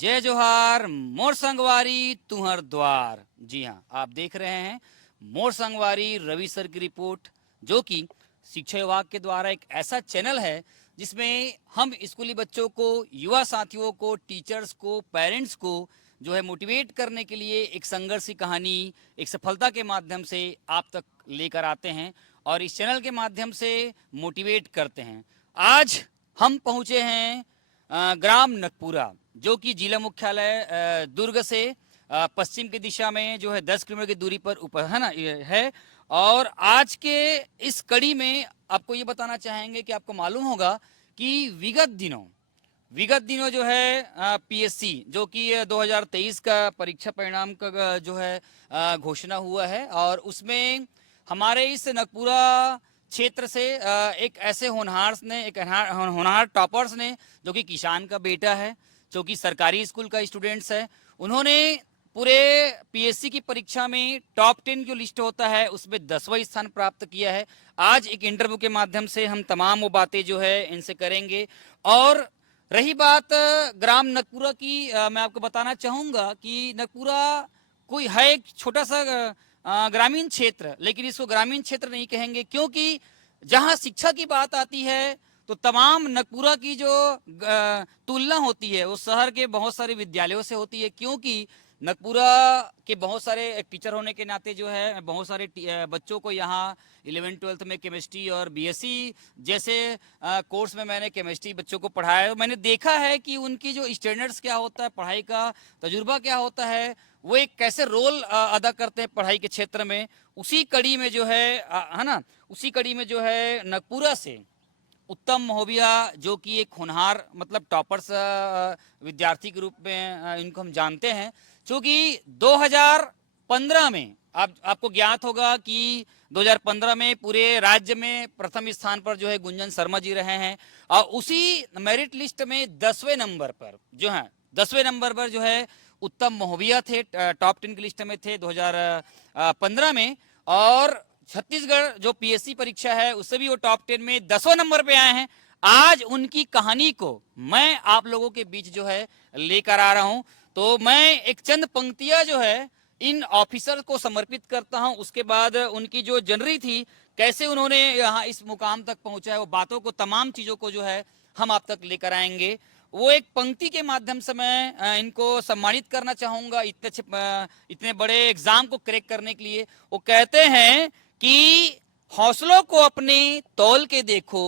जय जोहार मोर संगवारी तुहर द्वार। जी हाँ, आप देख रहे हैं मोर संगवारी रवि सर की रिपोर्ट, जो कि शिक्षा विभाग के द्वारा एक ऐसा चैनल है जिसमें हम स्कूली बच्चों को, युवा साथियों को, टीचर्स को, पेरेंट्स को जो है मोटिवेट करने के लिए एक संघर्ष की कहानी, एक सफलता के माध्यम से आप तक लेकर आते हैं और इस चैनल के माध्यम से मोटिवेट करते हैं। आज हम पहुंचे हैं ग्राम नकपुरा, जो कि जिला मुख्यालय दुर्ग से पश्चिम की दिशा में जो है 10 किलोमीटर की दूरी पर ऊपर है ना है। और आज के इस कड़ी में आपको ये बताना चाहेंगे कि आपको मालूम होगा कि विगत दिनों जो है पीएससी, जो कि 2023 का परीक्षा परिणाम का जो है घोषणा हुआ है, और उसमें हमारे इस नकपुरा क्षेत्र से एक ऐसे होनहार टॉपर्स ने, जो कि किसान का बेटा है, जो कि सरकारी स्कूल का स्टूडेंट्स है, उन्होंने पूरे पीएससी की परीक्षा में टॉप 10 जो लिस्ट होता है उसमें 10वां स्थान प्राप्त किया है। आज एक इंटरव्यू के माध्यम से हम तमाम वो बातें जो है इनसे करेंगे। और रही बात ग्राम नकपुरा की, मैं आपको बताना चाहूँगा कि नकपुरा कोई है एक छोटा सा ग्रामीण क्षेत्र, लेकिन इसको ग्रामीण क्षेत्र नहीं कहेंगे, क्योंकि जहाँ शिक्षा की बात आती है तो तमाम नकपुरा की जो तुलना होती है वो शहर के बहुत सारे विद्यालयों से होती है, क्योंकि नकपुरा के बहुत सारे एक टीचर होने के नाते जो है बहुत सारे बच्चों को यहाँ 11वीं-12वीं में केमिस्ट्री और बीएससी जैसे कोर्स में मैंने केमिस्ट्री बच्चों को पढ़ाया है। मैंने देखा है कि उनकी जो स्टैंडर्ड्स क्या होता है, पढ़ाई का तजुर्बा क्या होता है, वो एक कैसे रोल अदा करते हैं पढ़ाई के क्षेत्र में। उसी कड़ी में जो है ना, उसी कड़ी में जो है नकपुरा से उत्तम महोबिया, जो कि एक होनहार मतलब टॉपर्स विद्यार्थी के रूप में इनको हम जानते हैं, क्योंकि 2015 में आपको ज्ञात होगा कि 2015 में पूरे राज्य में प्रथम स्थान पर जो है गुंजन शर्मा जी रहे हैं, और उसी मेरिट लिस्ट में 10वें नंबर पर जो है 10वें नंबर पर जो है उत्तम महोबिया थे, टॉप 10 की लिस्ट में थे 2015 में। और छत्तीसगढ़ जो पीएससी परीक्षा है उससे भी वो टॉप 10 में 10वें नंबर पे आए हैं। आज उनकी कहानी को मैं आप लोगों के बीच जो है लेकर आ रहा हूं। तो मैं एक चंद पंक्तियां जो है इन ऑफिसर को समर्पित करता हूं, उसके बाद उनकी जो जर्नी थी, कैसे उन्होंने यहाँ इस मुकाम तक पहुंचा है, वो बातों को, तमाम चीजों को जो है हम आप तक लेकर आएंगे। वो एक पंक्ति के माध्यम से मैं इनको सम्मानित करना चाहूंगा इतने बड़े एग्जाम को क्रैक करने के लिए। वो कहते हैं कि हौसलों को अपने तौल के देखो,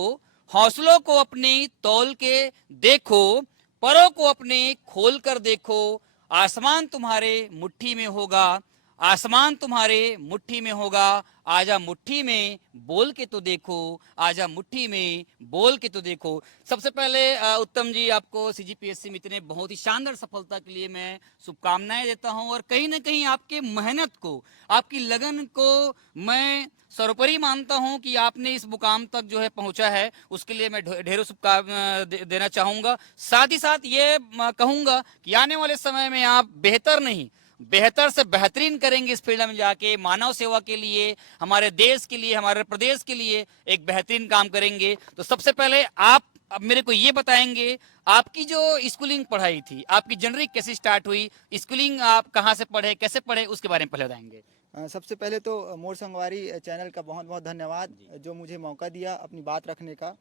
हौसलों को अपने तौल के देखो, परों को अपने खोल कर देखो, आसमान तुम्हारे मुट्ठी में होगा, आसमान तुम्हारे मुट्ठी में होगा, आजा मुट्ठी में बोल के तो देखो, आजा मुट्ठी में बोल के तो देखो। सबसे पहले उत्तम जी, आपको सीजीपीएससी में इतने बहुत ही शानदार सफलता के लिए मैं शुभकामनाएं देता हूं, और कहीं ना कहीं आपके मेहनत को, आपकी लगन को मैं सर्वोपरि मानता हूं कि आपने इस मुकाम तक जो है पहुंचा है, उसके लिए मैं ढेरों शुभकामनाएं देना चाहूंगा। साथ ही साथ ये कहूंगा कि आने वाले समय में आप बेहतर नहीं, बेहतर से बेहतरीन करेंगे इस फील्ड में जाके, मानव सेवा के लिए, हमारे देश के लिए, हमारे प्रदेश के लिए एक बेहतरीन काम करेंगे। तो सबसे पहले आप अब मेरे को ये बताएंगे, आपकी जो स्कूलिंग पढ़ाई थी, आपकी जर्नी कैसे स्टार्ट हुई, स्कूलिंग आप कहाँ से पढ़े, कैसे पढ़े, उसके बारे में पहले बताएंगे। सबसे पहले तो मोर संगवारी चैनल का बहुत बहुत धन्यवाद, जो मुझे मौका दिया अपनी बात रखने का।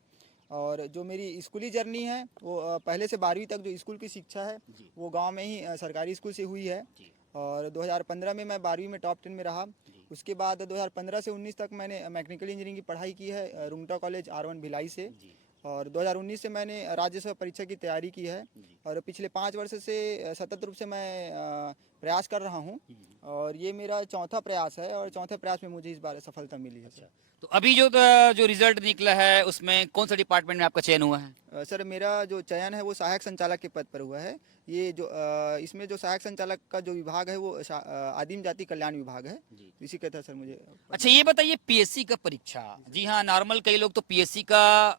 और जो मेरी स्कूली जर्नी है वो पहले से 12वीं तक जो स्कूल की शिक्षा है वो गांव में ही सरकारी स्कूल से हुई है। और 2015 में मैं 12वीं में टॉप 10 में रहा। उसके बाद 2015 से 19 तक मैंने मैकेनिकल इंजीनियरिंग की पढ़ाई की है रुंगटा कॉलेज R1 भिलाई से। और 2019 से मैंने राज्य सभा परीक्षा की तैयारी की है, और पिछले 5 वर्ष से सतत रूप से मैं प्रयास कर रहा हूं, और ये मेरा चौथा प्रयास है, और चौथे प्रयास में मुझे इस बार सफलता मिली है। अच्छा, तो अभी जो जो रिजल्ट निकला है उसमें कौन सा डिपार्टमेंट में आपका चयन हुआ है? सर, मेरा जो चयन है वो सहायक संचालक के पद पर हुआ है। ये जो इसमें जो सहायक संचालक का जो विभाग है वो आदिम जाति कल्याण विभाग है, इसी के तहत सर मुझे। अच्छा, ये बताइए, पीएससी का परीक्षा, जी हाँ, नॉर्मल कई लोग तो पीएससी का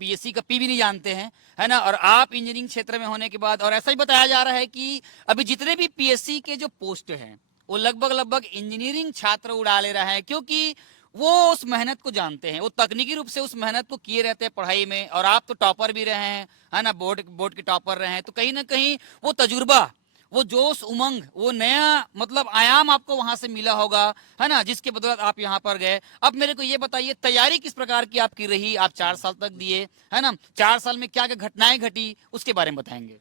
पी भी नहीं जानते हैं, है ना, और आप इंजीनियरिंग क्षेत्र में होने के बाद, और ऐसा ही बताया जा रहा है कि अभी जितने भी पीएससी के जो पोस्ट हैं वो लगभग लगभग इंजीनियरिंग छात्र उड़ा ले रहा है, क्योंकि वो उस मेहनत को जानते हैं, वो तकनीकी रूप से उस मेहनत को किए रहते हैं पढ़ाई में। और आप तो टॉपर भी रहे हैं, है ना, बोर्ड के टॉपर रहे हैं, तो कहीं ना कहीं वो तजुर्बा, वो जोश उमंग, वो नया मतलब आयाम आपको वहां से मिला होगा, है ना, जिसके बदौलत आप यहाँ पर गए। अब मेरे को ये बताइए, तैयारी किस प्रकार की आपकी रही? आप 4 साल तक दिए, है ना, 4 साल में क्या क्या घटनाएं घटी, उसके बारे में बताएंगे।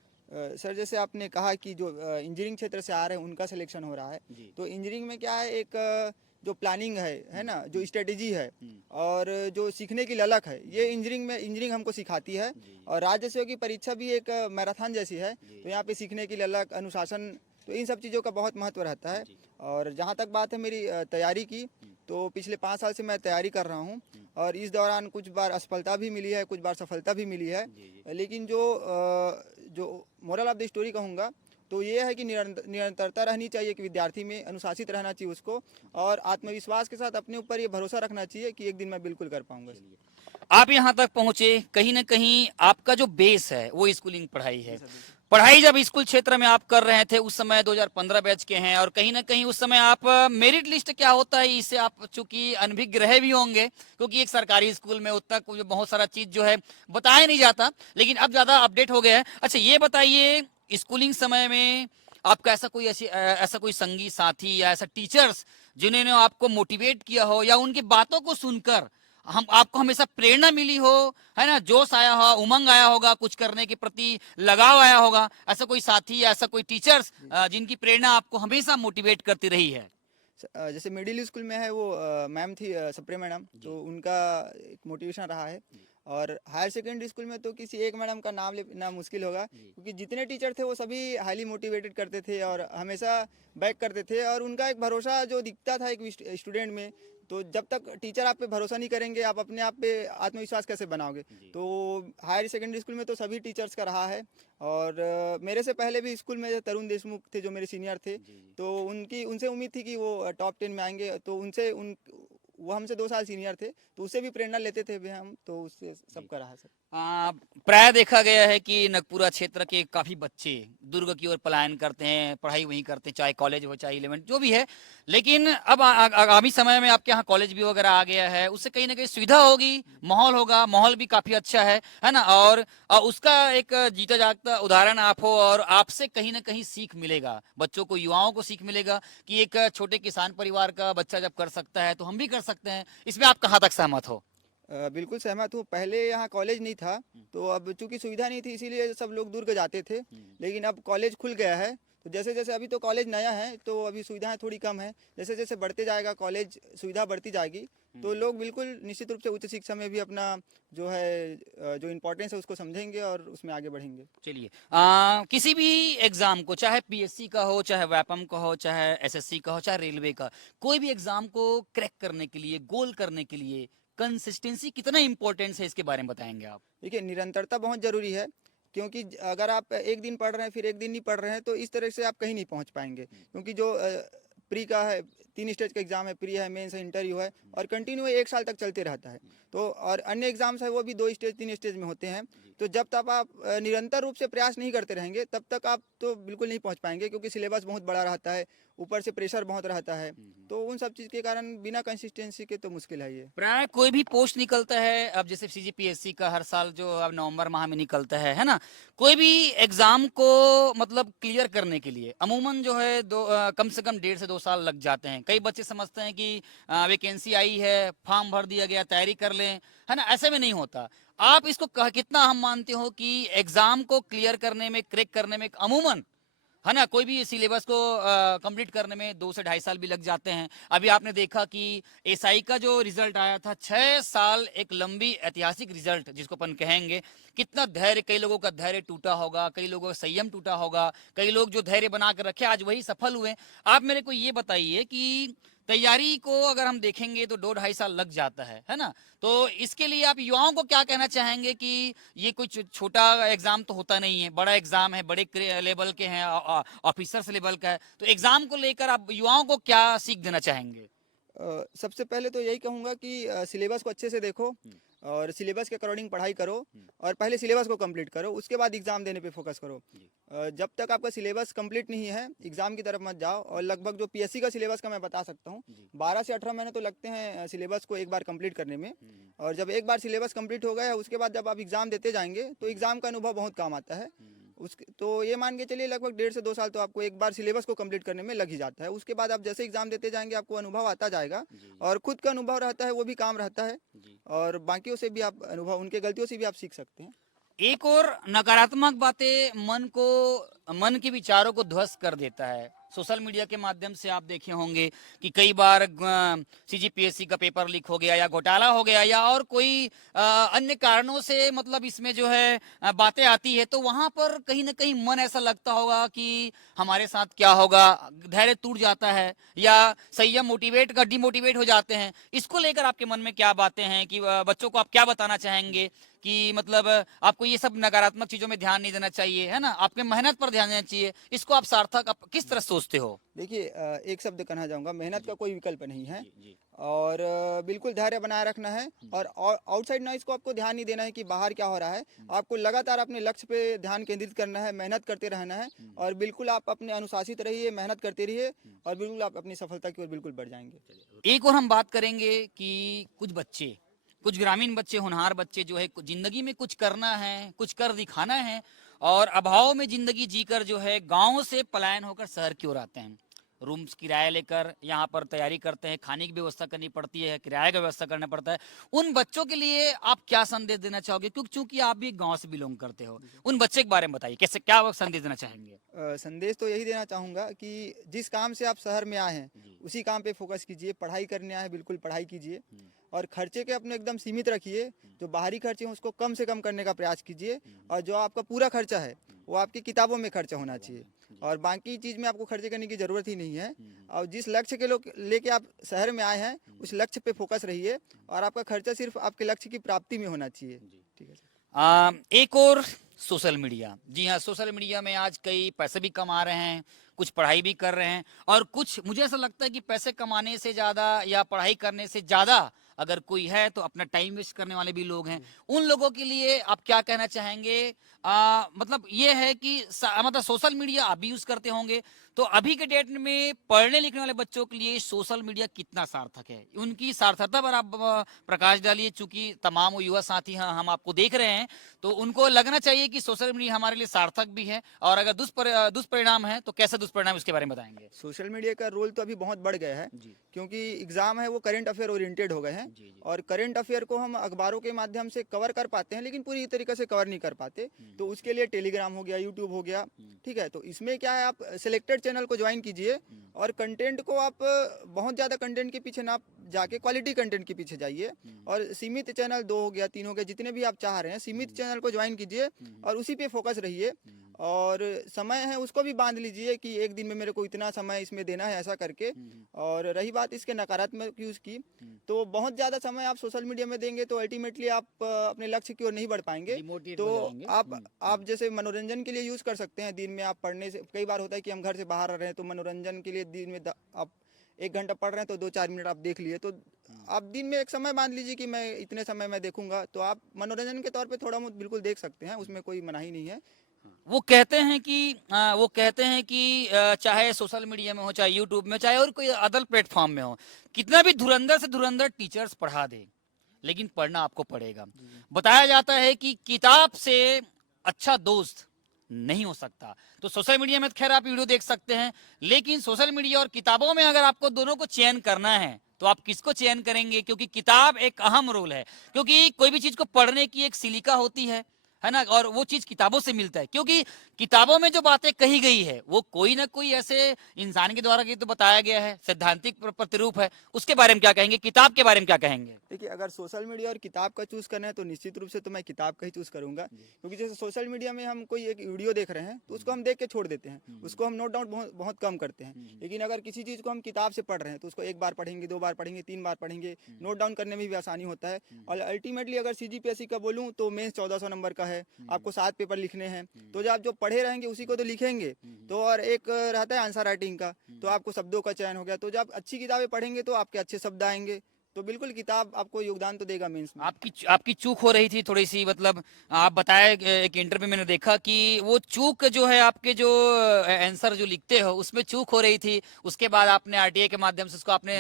सर, जैसे आपने कहा कि जो इंजीनियरिंग क्षेत्र से आ रहे हैं उनका सिलेक्शन हो रहा है, जी। तो इंजीनियरिंग में क्या है, एक जो प्लानिंग है ना, जो स्ट्रेटेजी है हम्म। और जो सीखने की ललक है, ये इंजीनियरिंग हमको सिखाती है। जी। और राज्य सेवा की परीक्षा भी एक मैराथन जैसी है, जी। तो यहाँ पे सीखने की ललक, अनुशासन, तो इन सब चीज़ों का बहुत महत्व रहता है। जी। और जहाँ तक बात है मेरी तैयारी की, तो पिछले 5 साल से मैं तैयारी कर रहा हूँ, और इस दौरान कुछ बार असफलता भी मिली है, कुछ बार सफलता भी मिली है। लेकिन जो मोरल ऑफ द स्टोरी कहूँगा, तो ये है कि निरंतरता रहनी चाहिए, कि विद्यार्थी में अनुशासित रहना चाहिए उसको, और आत्मविश्वास के साथ अपने ऊपर ये भरोसा रखना चाहिए कि एक दिन मैं बिल्कुल कर पाऊंगा। आप यहाँ तक पहुंचे, कहीं ना कहीं आपका जो बेस है वो स्कूलिंग पढ़ाई है। पढ़ाई जब स्कूल क्षेत्र में आप कर रहे थे, उस समय 2015 बैच के हैं, और कहीं ना कहीं उस समय आप मेरिट लिस्ट क्या होता है इससे आप चूंकि अनभिज्ञ रहे भी होंगे, क्योंकि एक सरकारी स्कूल में उतना कुछ बहुत सारा चीज जो है बताया नहीं जाता, लेकिन अब ज्यादा अपडेट हो गया है। अच्छा ये बताइए, स्कूलिंग समय में आपका ऐसा कोई संगी साथी या ऐसा टीचर्स जिन्होंने आपको मोटिवेट किया हो, या उनकी बातों को सुनकर हम आपको हमेशा प्रेरणा मिली हो, है ना, जोश आया हो, उमंग आया होगा, कुछ करने के प्रति लगाव आया होगा, ऐसा कोई साथी या ऐसा कोई टीचर्स जिनकी प्रेरणा आपको हमेशा मोटिवेट करती रही है? जैसे मिडिल स्कूल में है, वो मैम थी, सप्रे मैडम, तो उनका एक मोटिवेशन रहा है। और हायर सेकेंडरी स्कूल में तो किसी एक मैडम का नाम लेना मुश्किल होगा, क्योंकि जितने टीचर थे वो सभी हाईली मोटिवेटेड करते थे और हमेशा बैक करते थे, और उनका एक भरोसा जो दिखता था एक स्टूडेंट में। तो जब तक टीचर आप पे भरोसा नहीं करेंगे, आप अपने आप पे आत्मविश्वास कैसे बनाओगे? तो हायर सेकेंडरी स्कूल में तो सभी टीचर्स का रहा है। और मेरे से पहले भी स्कूल में तरुण देशमुख थे, जो मेरे सीनियर थे, तो उनसे उम्मीद थी कि वो टॉप 10 में आएंगे, तो वो हमसे 2 साल सीनियर थे, तो उससे भी प्रेरणा लेते थे भी हम, तो उससे सबका रहा सर। प्राय देखा गया है कि नगपुरा क्षेत्र के काफी बच्चे दुर्ग की ओर पलायन करते हैं, पढ़ाई वहीं करते हैं, चाहे कॉलेज हो चाहे इलेवेंथ जो भी है। लेकिन अब आगामी समय में आपके यहाँ कॉलेज भी वगैरह आ गया है, उससे कहीं ना कहीं सुविधा होगी, माहौल होगा, माहौल भी काफी अच्छा है ना, और उसका एक जीता जागता उदाहरण आप हो, और आपसे कहीं ना कहीं सीख मिलेगा, बच्चों को, युवाओं को सीख मिलेगा कि एक छोटे किसान परिवार का बच्चा जब कर सकता है तो हम भी कर सकते हैं। इसमें आप कहाँ तक सहमत हो? बिल्कुल सहमत हूँ। पहले यहाँ कॉलेज नहीं था, तो अब चूंकि सुविधा नहीं थी, इसीलिए सब लोग दुर्ग जाते थे। लेकिन अब कॉलेज खुल गया है, तो जैसे जैसे अभी तो कॉलेज नया है, तो अभी सुविधाएं थोड़ी कम है। जैसे जैसे बढ़ते जाएगा कॉलेज, सुविधा बढ़ती जाएगी, तो लोग बिल्कुल निश्चित रूप से उच्च शिक्षा में भी अपना जो है जो इम्पोर्टेंस है उसको समझेंगे और उसमें आगे बढ़ेंगे। चलिए, किसी भी एग्जाम को, चाहे पीएससी का हो, चाहे वैपम का हो, चाहे एसएससी का हो, चाहे रेलवे का, कोई भी एग्जाम को क्रैक करने के लिए, गोल करने के लिए कंसिस्टेंसी कितना इंपॉर्टेंस है, इसके बारे में बताएंगे आप? देखिए, निरंतरता बहुत ज़रूरी है, क्योंकि अगर आप एक दिन पढ़ रहे हैं फिर एक दिन नहीं पढ़ रहे हैं, तो इस तरह से आप कहीं नहीं पहुंच पाएंगे। क्योंकि जो प्री का है, 3 स्टेज का एग्जाम है, प्री है, मेंस है, इंटरव्यू है, और कंटिन्यू 1 साल तक चलते रहता है। तो और अन्य एग्जाम्स है वो भी 2 स्टेज 3 स्टेज में होते हैं। तो जब तक आप निरंतर रूप से प्रयास नहीं करते रहेंगे, तब तक आप तो बिल्कुल नहीं पहुंच पाएंगे, क्योंकि सिलेबस बहुत बड़ा रहता है, ऊपर से प्रेशर बहुत रहता है। तो उन सब चीज़ के कारण बिना कंसिस्टेंसी के तो मुश्किल है ये। प्राय कोई भी पोस्ट निकलता है, अब जैसे सीजीपीएससी का हर साल जो अब नवंबर माह में निकलता है ना, कोई भी एग्जाम को मतलब क्लियर करने के लिए अमूमन जो है कम से कम 1.5 से 2 साल लग जाते हैं। कई बच्चे समझते हैं कि वैकेंसी आई है, फॉर्म भर दिया गया, तैयारी कर लें, है ना, ऐसे में नहीं होता। आप इसको कितना हम मानते हो कि एग्जाम को क्लियर करने में, क्रैक करने में अमूमन, है ना, कोई भी सिलेबस को कंप्लीट करने में 2 से 2.5 साल भी लग जाते हैं। अभी आपने देखा कि एसआई का जो रिजल्ट आया था, 6 साल, एक लंबी ऐतिहासिक रिजल्ट जिसको अपन कहेंगे, कितना धैर्य, कई लोगों का धैर्य टूटा होगा, कई लोगों का संयम टूटा होगा, कई लोग जो धैर्य बना कर रखे आज वही सफल हुए। आप मेरे को ये बताइए कि तैयारी को अगर हम देखेंगे तो 2-2.5 साल लग जाता है ना, तो इसके लिए आप युवाओं को क्या कहना चाहेंगे कि ये कोई छोटा एग्जाम तो होता नहीं है, बड़ा एग्जाम है, बड़े लेवल के हैं, ऑफिसर्स लेवल का है, तो एग्जाम को लेकर आप युवाओं को क्या सीख देना चाहेंगे? सबसे पहले तो यही कहूँगा कि सिलेबस को अच्छे से देखो और सिलेबस के अकॉर्डिंग पढ़ाई करो और पहले सिलेबस को कंप्लीट करो, उसके बाद एग्ज़ाम देने पे फोकस करो। जब तक आपका सिलेबस कंप्लीट नहीं है एग्ज़ाम की तरफ मत जाओ। और लगभग जो पीएससी का सिलेबस का मैं बता सकता हूँ, 12 से 18 महीने तो लगते हैं सिलेबस को एक बार कंप्लीट करने में। और जब एक बार सिलेबस कंप्लीट हो गया उसके बाद जब आप एग्ज़ाम देते जाएंगे तो एग्ज़ाम का अनुभव बहुत काम आता है। तो ये मान के चलिए लगभग 1.5 से 2 साल तो आपको एक बार सिलेबस को कंप्लीट करने में लग ही जाता है। उसके बाद आप जैसे एग्जाम देते जाएंगे आपको अनुभव आता जाएगा और खुद का अनुभव रहता है वो भी काम रहता है और बाकियों से भी आप अनुभव उनके गलतियों से भी आप सीख सकते हैं। एक और नकारात्मक बातें मन के विचारों को ध्वस्त कर देता है। सोशल मीडिया के माध्यम से आप देखे होंगे कि कई बार सीजीपीएससी का पेपर लीक हो गया या घोटाला हो गया या और कोई अन्य कारणों से मतलब इसमें जो है बातें आती है, तो वहां पर कहीं ना कहीं मन ऐसा लगता होगा कि हमारे साथ क्या होगा, धैर्य टूट जाता है या संयम डिमोटिवेट हो जाते हैं। इसको लेकर आपके मन में क्या बातें हैं कि बच्चों को आप क्या बताना चाहेंगे कि मतलब आपको ये सब नकारात्मक चीजों में ध्यान नहीं देना चाहिए, है ना, आपके मेहनत पर ध्यान देना चाहिए, इसको आप सार्थक आप किस तरह सोचते हो? देखिए एक शब्द कहना चाहूँगा, मेहनत का कोई विकल्प नहीं है जी। और बिल्कुल धैर्य बनाए रखना है और आउटसाइड नॉइज को आपको ध्यान नहीं देना है कि बाहर क्या हो रहा है। आपको लगातार अपने लक्ष्य पे ध्यान केंद्रित करना है, मेहनत करते रहना है और बिल्कुल आप अपने अनुशासित रहिए, मेहनत करते रहिए और बिल्कुल आप अपनी सफलता की ओर बिल्कुल बढ़ जाएंगे। एक और हम बात करेंगे कि कुछ ग्रामीण बच्चे, होनहार बच्चे जो है जिंदगी में कुछ करना है, कुछ कर दिखाना है और अभाव में जिंदगी जीकर जो है गांव से पलायन होकर शहर की ओर आते हैं। रूम्स किराया लेकर यहाँ पर तैयारी करते हैं, खाने की व्यवस्था करनी पड़ती है, किराए का व्यवस्था करना पड़ता है। उन बच्चों के लिए आप क्या संदेश देना चाहोगे, क्योंकि चूंकि आप भी गांव से बिलोंग करते हो, उन बच्चे के बारे में बताइए, कैसे क्या वो संदेश देना चाहेंगे? संदेश तो यही देना चाहूँगा कि जिस काम से आप शहर में आए हैं उसी काम पे फोकस कीजिए। पढ़ाई करने आए हैं बिल्कुल पढ़ाई कीजिए और खर्चे के अपने एकदम सीमित रखिए। जो बाहरी खर्चे हैं उसको कम से कम करने का प्रयास कीजिए और जो आपका पूरा खर्चा है वो आपकी किताबों में खर्चा होना चाहिए और बाकी चीज़ में आपको खर्चे करने की ज़रूरत ही नहीं है। और जिस लक्ष्य के लोग लेके आप शहर में आए हैं उस लक्ष्य पे फोकस रहिए और आपका खर्चा सिर्फ आपके लक्ष्य की प्राप्ति में होना चाहिए। ठीक है सर। एक और सोशल मीडिया, जी हाँ, सोशल मीडिया में आज कई पैसे भी कमा रहे हैं, कुछ पढ़ाई भी कर रहे हैं और कुछ मुझे ऐसा लगता है कि पैसे कमाने से ज्यादा या पढ़ाई करने से ज्यादा अगर कोई है तो अपना टाइम वेस्ट करने वाले भी लोग हैं। उन लोगों के लिए आप क्या कहना चाहेंगे? मतलब ये है कि मतलब सोशल मीडिया आप भी यूज करते होंगे, तो अभी के डेट में पढ़ने लिखने वाले बच्चों के लिए सोशल मीडिया कितना सार्थक है, उनकी सार्थकता पर आप प्रकाश डालिए। चूंकि तमाम वो युवा साथी हम आपको देख रहे हैं तो उनको लगना चाहिए कि सोशल मीडिया हमारे लिए सार्थक भी है और अगर दुष्परिणाम है तो कैसे दुष्परिणाम, इसके बारे में बताएंगे? सोशल मीडिया का रोल तो अभी बहुत बढ़ गया है क्योंकि एग्जाम है वो करंट अफेयर ओरिएंटेड हो गए हैं और करंट अफेयर को हम अखबारों के माध्यम से कवर कर पाते हैं लेकिन पूरी तरीके से कवर नहीं कर पाते। तो उसके लिए टेलीग्राम हो गया, यूट्यूब हो गया, ठीक है। तो इसमें क्या है, आप सिलेक्टेड चैनल को ज्वाइन कीजिए और कंटेंट को आप बहुत ज़्यादा कंटेंट के पीछे ना जाके क्वालिटी कंटेंट के पीछे जाइए और सीमित चैनल 2 हो गया, 3 हो गया, जितने भी आप चाह रहे हैं सीमित चैनल को ज्वाइन कीजिए और उसी पे फोकस रहिए और समय है उसको भी बांध लीजिए कि एक दिन में मेरे को इतना समय इसमें देना है ऐसा करके। और रही बात इसके नकारात्मक यूज़ की, तो बहुत ज़्यादा समय आप सोशल मीडिया में देंगे तो अल्टीमेटली आप अपने लक्ष्य की ओर नहीं बढ़ पाएंगे। तो आप जैसे मनोरंजन के लिए यूज़ कर सकते हैं। दिन में आप पढ़ने से, कई बार होता है कि हम घर से बाहर आ रहे हैं तो मनोरंजन के लिए दिन में आप 1 घंटा पढ़ रहे हैं तो 2-4 मिनट आप देख लिए, तो आप दिन में एक समय बांध लीजिए कि मैं इतने समय मैं देखूंगा, तो आप मनोरंजन के तौर पे थोड़ा बहुत बिल्कुल देख सकते हैं, उसमें कोई मनाही नहीं है। वो कहते हैं कि चाहे सोशल मीडिया में हो, चाहे यूट्यूब में, चाहे और कोई अदर प्लेटफॉर्म में हो, कितना भी धुरंधर से धुरंधर टीचर्स पढ़ा दे लेकिन पढ़ना आपको पड़ेगा। बताया जाता है कि किताब से अच्छा दोस्त नहीं हो सकता। तो सोशल मीडिया में तो खैर आप वीडियो देख सकते हैं, लेकिन सोशल मीडिया और किताबों में अगर आपको दोनों को चयन करना है तो आप किसको चयन करेंगे? क्योंकि किताब एक अहम रोल है, क्योंकि कोई भी चीज को पढ़ने की एक सिलिका होती है ना, और वो चीज किताबों से मिलता है। क्योंकि किताबों में जो बातें कही गई है वो कोई ना कोई ऐसे इंसान के द्वारा तो बताया गया है, सैद्धांतिक प्रतिरूप है। उसके बारे में क्या कहेंगे, किताब के बारे में क्या कहेंगे? देखिए, अगर सोशल मीडिया और किताब का चूज करना है तो निश्चित रूप से तो मैं किताब का ही चूज करूंगा, क्योंकि जैसे सोशल मीडिया में हम कोई एक वीडियो देख रहे हैं तो उसको हम देख के छोड़ देते हैं, उसको हम नोट डाउन बहुत कम करते हैं। लेकिन अगर किसी चीज को हम किताब से पढ़ रहे हैं तो उसको 1 बार पढ़ेंगे, 2 बार पढ़ेंगे, 3 बार पढ़ेंगे, नोट डाउन करने में भी आसानी होता है। और अल्टीमेटली अगर सीजीपीएससी का बोलूँ तो मेंस 1400 नंबर का है, है, आपको 7 पेपर लिखने हैं, तो जब आप जो पढ़े रहेंगे उसी को तो लिखेंगे। तो और एक रहता है आंसर राइटिंग का, तो आपको शब्दों का चयन हो गया, तो जब अच्छी किताबें पढ़ेंगे तो आपके अच्छे शब्द आएंगे। तो बिल्कुल किताब आपको योगदान तो देगा मेंस में। आपकी चूक हो रही थी थोड़ी सी, मतलब आप बताए एक इंटरव्यू मैंने देखा कि वो चूक जो है आपके जो आंसर जो लिखते हो उसमें चूक हो रही थी, उसके बाद आपने आरटीआई के माध्यम से उसको आपने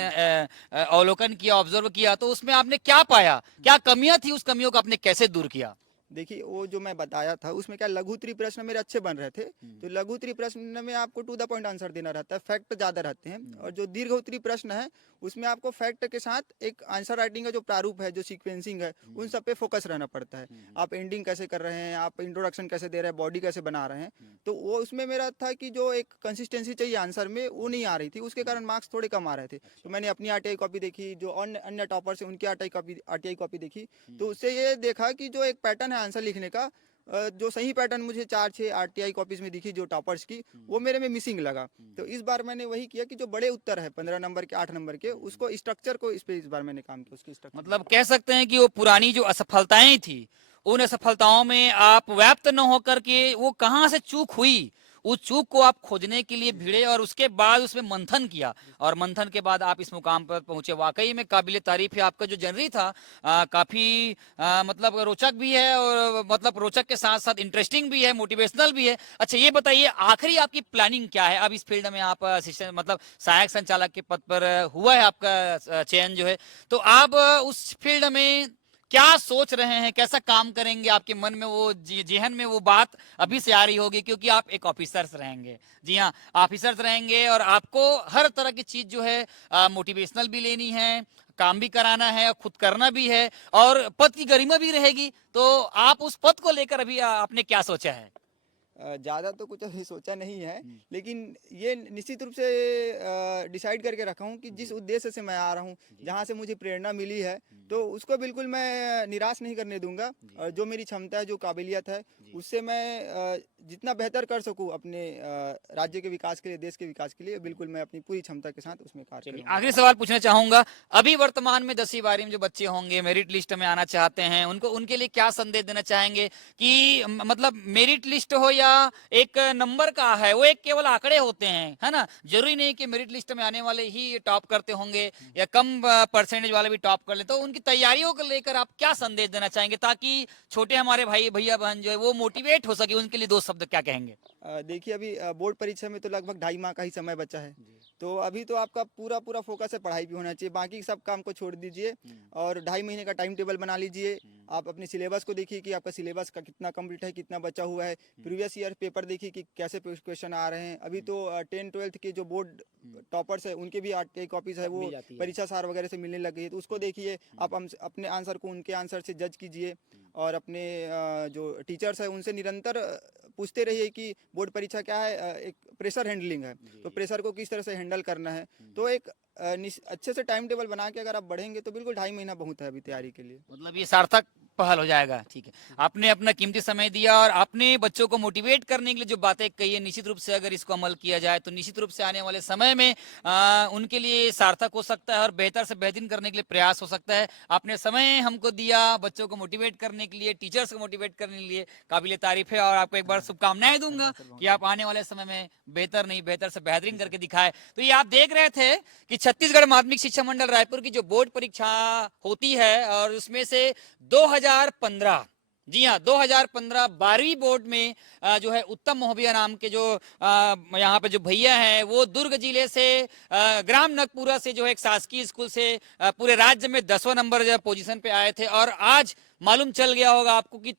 अवलोकन किया, ऑब्जर्व किया, तो उसमें आपने क्या पाया, क्या कमियां थी, उस कमियों को आपने कैसे दूर किया? देखिए वो जो मैं बताया था उसमें क्या लघु उत्तरीय प्रश्न मेरे अच्छे बन रहे थे। तो लघु उत्तरीय प्रश्न में आपको टू द पॉइंट आंसर देना रहता है, फैक्ट ज्यादा रहते हैं। और जो दीर्घ उत्तरीय प्रश्न है उसमें आपको फैक्ट के साथ एक आंसर राइटिंग का जो प्रारूप है, जो सीक्वेंसिंग है, उन सब पे फोकस रहना पड़ता है। आप एंडिंग कैसे कर रहे हैं, आप इंट्रोडक्शन कैसे दे रहे हैं, बॉडी कैसे बना रहे हैं, तो वो उसमें मेरा था कि जो एक कंसिस्टेंसी चाहिए आंसर में वो नहीं आ रही थी, उसके कारण मार्क्स थोड़े कम आ रहे थे। तो मैंने अपनी आरटीआई कॉपी देखी, जो अन्य टॉपर्स है उनकी आरटीआई कॉपी देखी, तो उससे ये देखा कि जो एक पैटर्न है आंसर लिखने का, जो सही पैटर्न मुझे 4-6 आरटीआई कॉपीज में दिखी जो टॉपर्स की, वो मेरे में मिसिंग लगा। तो इस बार मैंने वही किया कि जो बड़े उत्तर है 15 नंबर के 8 नंबर के, उसको स्ट्रक्चर को इस बार मैंने काम किया, उसकी स्ट्रक्चर। मतलब कह सकते हैं कि वो पुरानी जो असफलताएं थी, उन असफलताओं में आप व्याप्त न होकर के वो कहाँ से चूक हुई, उस चूक को आप खोजने के लिए भिड़े और उसके बाद उसमें मंथन किया, और मंथन के बाद आप इस मुकाम पर पहुंचे। वाकई में काबिले तारीफ है, आपका जो जर्नी था काफी मतलब रोचक भी है, और मतलब रोचक के साथ साथ इंटरेस्टिंग भी है, मोटिवेशनल भी है। अच्छा ये बताइए, आखिरी आपकी प्लानिंग क्या है? अब इस फील्ड में आप असिस्टेंट मतलब सहायक संचालक के पद पर हुआ है आपका चयन जो है, तो आप उस फील्ड में क्या सोच रहे हैं, कैसा काम करेंगे? आपके मन में वो जेहन में वो बात अभी से आ रही होगी, क्योंकि आप एक ऑफिसर्स रहेंगे। जी हाँ, ऑफिसर्स रहेंगे और आपको हर तरह की चीज जो है मोटिवेशनल भी लेनी है, काम भी कराना है, खुद करना भी है, और पद की गरिमा भी रहेगी। तो आप उस पद को लेकर अभी आपने क्या सोचा है? ज़्यादा तो कुछ अभी सोचा नहीं है, लेकिन ये निश्चित रूप से डिसाइड करके रखा हूँ कि जिस उद्देश्य से मैं आ रहा हूँ, जहाँ से मुझे प्रेरणा मिली है, तो उसको बिल्कुल मैं निराश नहीं करने दूंगा। और जो मेरी क्षमता है, जो काबिलियत है, उससे मैं जितना बेहतर कर सकूँ अपने राज्य के विकास के लिए, देश के विकास के लिए, बिल्कुल मैं अपनी पूरी क्षमता के साथ उसमें कार्य करूंगा। आखिरी सवाल पूछना चाहूंगा, अभी वर्तमान में 10वीं 12वीं में जो बच्चे होंगे, मेरिट लिस्ट में आना चाहते हैं, उनको उनके लिए क्या संदेश देना चाहेंगे कि मतलब मेरिट लिस्ट हो या एक नंबर का है, वो एक केवल आंकड़े होते हैं, है ना? जरूरी नहीं कि मेरिट लिस्ट में आने वाले ही टॉप करते होंगे या कम परसेंटेज वाले भी टॉप कर ले। तो उनकी तैयारियों को लेकर आप क्या संदेश देना चाहेंगे, ताकि छोटे हमारे भाई भैया बहन जो है वो मोटिवेट हो सके? उनके लिए 2 शब्द क्या कहेंगे? देखिए अभी बोर्ड परीक्षा में तो लगभग 2.5 माह का ही समय बचा है, तो अभी तो आपका पूरा पूरा फोकस है पढ़ाई पे होना चाहिए, बाकी सब काम को छोड़ दीजिए और 2.5 महीने का टाइम टेबल बना लीजिए। आप अपने सिलेबस को देखिए कि आपका सिलेबस का कितना कंप्लीट है, कितना बचा हुआ है। प्रीवियस ईयर पेपर देखिए कि कैसे क्वेश्चन आ रहे हैं। अभी तो 10-12 के जो बोर्ड टॉपर्स है उनके भी आरटीआई कॉपीज है, वो परीक्षा सार वगैरह से मिलने लग गई है, तो उसको देखिए। आप अपने आंसर को उनके आंसर से जज कीजिए, और अपने जो टीचर्स है उनसे निरंतर पूछते रहिए कि बोर्ड परीक्षा क्या है, एक प्रेशर हैंडलिंग है, तो प्रेशर को किस तरह से हैंडल करना है। तो एक अच्छे से टाइम टेबल बना के अगर आप बढ़ेंगे तो बिल्कुल 2.5 महीना बहुत है अभी तैयारी के लिए। मतलब ये सार्थक पहल हो जाएगा। ठीक है, आपने अपना कीमती समय दिया और आपने बच्चों को मोटिवेट करने के लिए जो बातें कही है, निश्चित रूप से अगर इसको अमल किया जाए तो निश्चित रूप से आने वाले समय में उनके लिए सार्थक हो सकता है और बेहतर से बेहतरीन करने के लिए प्रयास हो सकता है। आपने समय हमको दिया बच्चों को मोटिवेट करने के लिए, टीचर्स को मोटिवेट करने के लिए, काबिले तारीफ है, और आपको एक बार शुभकामनाएं दूंगा कि आप आने वाले समय में बेहतर नहीं बेहतर से बेहतरीन करके दिखाए। तो ये आप देख रहे थे कि छत्तीसगढ़ माध्यमिक शिक्षा मंडल रायपुर की जो बोर्ड परीक्षा होती है, और उसमें से 2015, जी हाँ 2015 12वीं बोर्ड में जो है उत्तम मोहबिया नाम के जो यहाँ पे जो भैया हैं, वो दुर्ग जिले से ग्राम नगपुरा से जो है एक शासकीय स्कूल से पूरे राज्य में 10वां नंबर पोजीशन पे आए थे। और आज मालूम चल गया होगा आपको कि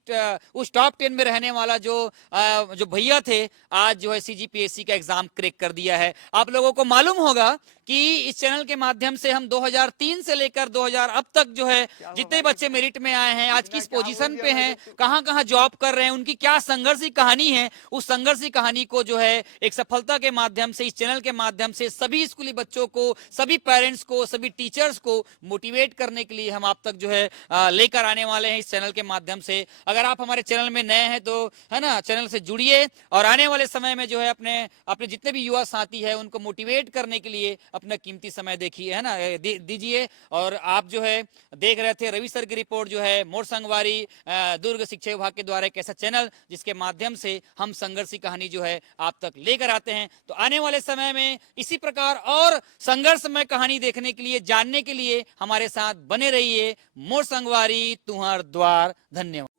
उस टॉप 10 में रहने वाला जो भैया थे, आज जो है सीजीपीएससी का एग्जाम क्रैक कर दिया है। आप लोगों को मालूम होगा कि इस चैनल के माध्यम से हम 2003 से लेकर 2000 अब तक जो है जितने बच्चे मेरिट में आए हैं, आज किस पोजीशन पे हैं, कहां कहां जॉब कर रहे हैं, उनकी क्या संघर्षी कहानी है, उस संघर्षी कहानी को जो है एक सफलता के माध्यम से, इस चैनल के माध्यम से सभी स्कूली बच्चों को, सभी पेरेंट्स को, सभी टीचर्स को मोटिवेट करने के लिए हम आप तक जो है लेकर आने वाले वाले हैं इस चैनल के माध्यम से। अगर आप हमारे चैनल में नए हैं तो है ना, चैनल से जुड़िए और आने वाले समय में जो है अपने अपने जितने भी युवा साथी है उनको मोटिवेट करने के लिए अपना कीमती समय देखिए, है ना, दीजिए। और आप जो है देख रहे थे रवि सर की रिपोर्ट, जो है मोर संगवारी दुर्ग शिक्षा विभाग के द्वारा एक ऐसा चैनल जिसके माध्यम से हम संघर्ष की कहानी जो है आप तक लेकर आते हैं। तो आने वाले समय में इसी प्रकार और संघर्षमय कहानी देखने के लिए, जानने के लिए हमारे साथ बने रहिए। मोर संगवारी तुहर द्वार। धन्यवाद।